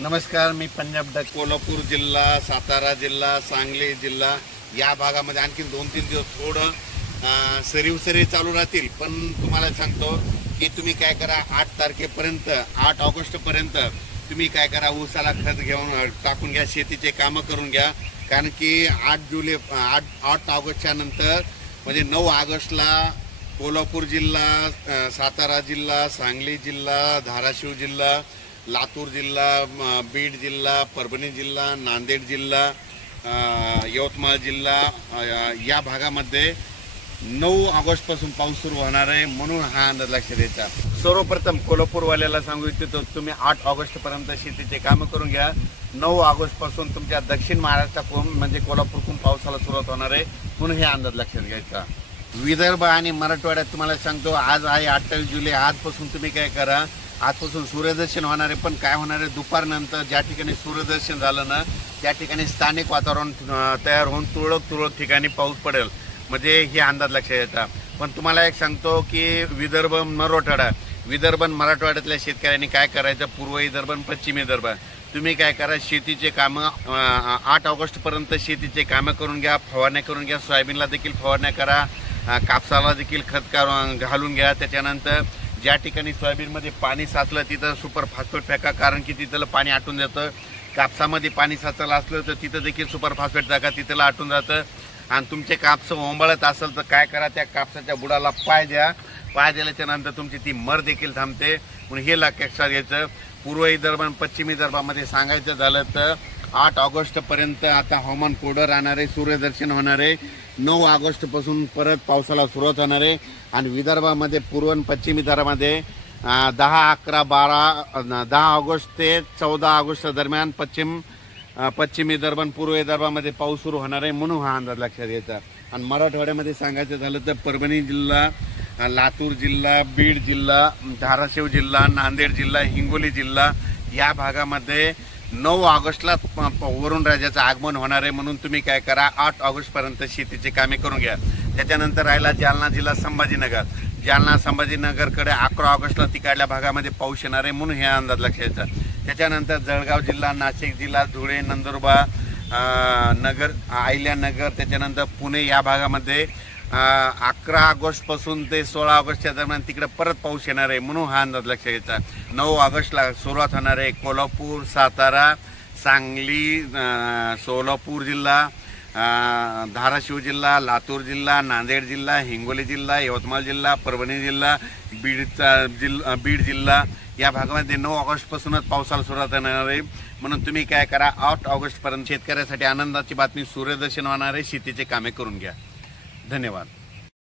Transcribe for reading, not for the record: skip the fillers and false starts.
नमस्कार, मी पंजाब डक. कोल्हापूर जिल्हा, सातारा जिल्हा, सांगली जिल्हा या भागामध्ये आणखी 2-3 दिवस थोडं सरीव चालू राहतील. पण तुम्हाला सांगतो की तुम्ही काय करा, 8 तारखेपर्यंत 8 ऑगस्टपर्यंत तुम्ही काय करा, ऊसाला खत घेऊन टाकून घ्या, शेतीचे कामं करून घ्या. कारण की 8 ऑगस्टच्या नंतर म्हणजे 9 ऑगस्टला कोल्हापूर जिल्हा, सातारा जिल्हा, सांगली जिल्हा, धाराशिव जिल्हा, लातूर जिल्हा, बीड जिल्हा, परभणी जिल्हा, नांदेड जिल्हा, यवतमाळ जिल्हा या भागामध्ये 9 ऑगस्टपासून पाऊस सुरू होणार आहे. म्हणून हा अंदाज लक्षात द्यायचा. सर्वप्रथम कोल्हापूरवाल्याला सांगू इच्छितो, तुम्ही 8 ऑगस्टपर्यंत शेतीचे कामं करून घ्या. 9 ऑगस्टपासून तुमच्या दक्षिण महाराष्ट्राकडून म्हणजे कोल्हापूरकडून पावसाला सुरुवात होणार आहे. म्हणून हे अंदाज लक्षात घ्यायचा. विदर्भ आणि मराठवाड्यात तुम्हाला सांगतो, आज आहे 28 जुलै. आजपासून तुम्ही काय करा, आजपासून सूर्यदर्शन होणार आहे. पण काय होणार आहे, दुपारनंतर ज्या ठिकाणी सूर्यदर्शन झालं ना, त्या ठिकाणी स्थानिक वातावरण तयार होऊन तुरळक ठिकाणी पाऊस पडेल. म्हणजे हे अंदाज लक्षात येतात. पण तुम्हाला एक सांगतो की विदर्भ मराठवाड्यातल्या शेतकऱ्यांनी काय करायचं, पूर्व विदर्भ आणि पश्चिम विदर्भ तुम्ही काय करा, शेतीचे कामं 8 ऑगस्टपर्यंत शेतीचे कामं करून घ्या, फवारण्या करून घ्या. सोयाबीनला देखील फवारण्या करा, कापसाला देखील खत घालून घ्या. त्याच्यानंतर ज्या ठिकाणी सोयाबीनमध्ये पाणी साचलं तिथं सुपर फॉस्फेट फेका, कारण की तिथलं पाणी आटून जातं. कापसामध्ये पाणी साचलं असलं तर तिथं देखील सुपर फॉस्फेट टाका, तिथलं आटून जातं. आणि तुमचे कापस ओंबळत असेल तर काय करा, त्या कापसाच्या बुडाला पाय द्या. पाय दिल्याच्या नंतर तुमची ती मर देखील थांबते. म्हणून हे लक्षात घ्यायचं. पूर्व विदर्भ आणि पश्चिम विदर्भामध्ये सांगायचं झालं तर 8 ऑगस्टपर्यंत आता हवामान कोरडं राहणार आहे, सूर्यदर्शन होणार आहे. 9 ऑगस्टपासून परत पावसाला सुरुवात होणार आहे. आणि विदर्भामध्ये पूर्व आणि पश्चिम विदर्भामध्ये 10, 11, 12, 10 ऑगस्ट ते 14 ऑगस्ट दरम्यान पश्चिम विदर्भ आणि पूर्व विदर्भामध्ये पाऊस सुरू होणार आहे. म्हणून हा अंदाज लक्षात घ्यायचा. आणि मराठवाड्यामध्ये सांगायचं झालं तर परभणी जिल्हा, लातूर जिल्हा, बीड जिल्हा, धाराशिव जिल्हा, नांदेड जिल्हा, हिंगोली जिल्हा या भागामध्ये 9 ऑगस्टला वरुण राजाचं आगमन होणार आहे. म्हणून तुम्ही काय करा, 8 ऑगस्टपर्यंत शेतीचे कामे करून घ्या. त्याच्यानंतर राहिला जालना जिल्हा, संभाजीनगरकडे 11 ऑगस्टला तिकडल्या भागामध्ये पाऊस येणार आहे. म्हणून हे अंदाज लक्षात घ्यायचा. त्याच्यानंतर जळगाव जिल्हा, नाशिक जिल्हा, धुळे, नंदुरबार, अहिल्यानगर, त्याच्यानंतर पुणे या भागामध्ये 11 ऑगस्टपासून ते 16 ऑगस्टच्या दरम्यान तिकडे परत पाऊस येणार आहे. म्हणून हा अंदाज लक्षात घ्यायचा. 9 ऑगस्टला सुरुवात होणार आहे. कोल्हापूर, सातारा, सांगली, सोलापूर जिल्हा, धाराशिव जिल्हा, लातूर जिल्हा, नांदेड जिल्हा, हिंगोली जिल्हा, यवतमाळ जिल्हा, परभणी जिल्हा, बीड जिल्हा या भागामध्ये 9 ऑगस्टपासूनच पावसाला सुरुवात होणार आहे. म्हणून तुम्ही काय करा, 8 ऑगस्टपर्यंत शेतकऱ्यासाठी आनंदाची बातमी, सूर्यदर्शन होणार आहे. शेतीचे कामे करून घ्या. धन्यवाद.